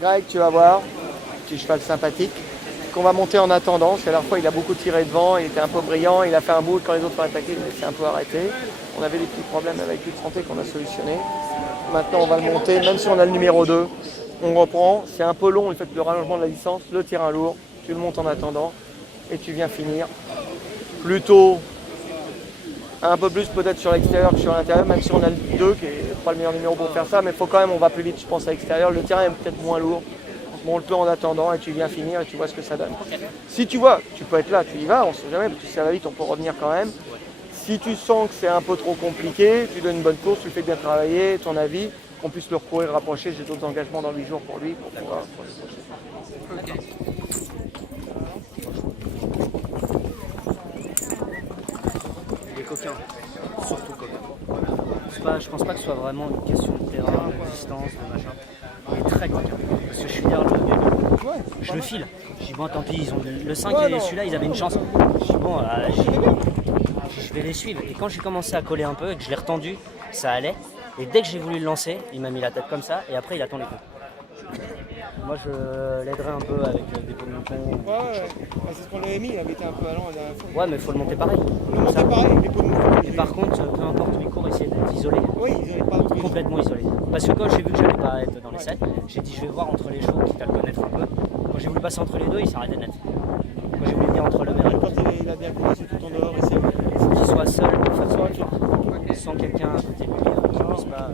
Greg, tu vas voir, petit cheval sympathique, qu'on va monter en attendant, parce qu'à la fois il a beaucoup tiré devant, il était un peu brillant, il a fait un bout quand les autres ont attaqué, il s'est un peu arrêté. On avait des petits problèmes avec lui de santé qu'on a solutionné. Maintenant on va le monter, même si on a le numéro 2, on reprend, c'est un peu long le fait le rallongement de la distance, le terrain lourd, tu le montes en attendant et tu viens finir. Plutôt un peu plus peut-être sur l'extérieur que sur l'intérieur, même si on a le 2 qui n'est pas le meilleur numéro pour faire ça, mais il faut quand même, on va plus vite je pense à l'extérieur, le terrain est peut-être moins lourd. Bon, on le peut en attendant et tu viens finir et tu vois ce que ça donne. Si tu vois, tu peux être là, tu y vas, on ne sait jamais, parce que si ça va vite, on peut revenir quand même. Si tu sens que c'est un peu trop compliqué, tu donnes une bonne course, tu fais bien travailler, ton avis, qu'on puisse le recourir, rapprocher. J'ai d'autres engagements dans 8 jours pour lui, pour pouvoir approcher. Il est coquin, surtout coquin. Je pense pas que ce soit vraiment une question de terrain, de distance, de machin. Il est très coquin, parce que je suis derrière le gamin. Je le file. Je dis bon tant pis, ils ont le 5 et celui-là ils avaient une chance. Je dis bon, je vais les suivre. Et quand j'ai commencé à coller un peu et que je l'ai retendu, ça allait. Et dès que j'ai voulu le lancer, il m'a mis la tête comme ça et après il attend les coups. Moi je l'aiderai un peu avec des pots de mouton. C'est ce qu'on avait mis, il avait été un peu allant la dernière fois. Ouais, mais il faut le monter pareil. Le monter pareil, les pots de mouton. Et par contre, peu importe où il court, essayer d'être isolé. Oui, ils n'avaient pas autorisé. Complètement isolé. Parce que quand j'ai vu que j'allais pas être dans les 7, j'ai dit je vais voir entre les chevaux, quitte à le connaître un peu. Quand j'ai voulu passer entre les deux, il s'arrêtait net. Quand j'ai voulu venir entre le maire et le Quand il a bien commencé tout en dehors, il faut qu'il soit seul pour faire son effort. Sans quelqu'un à côté de lui, qui ne puisse pas.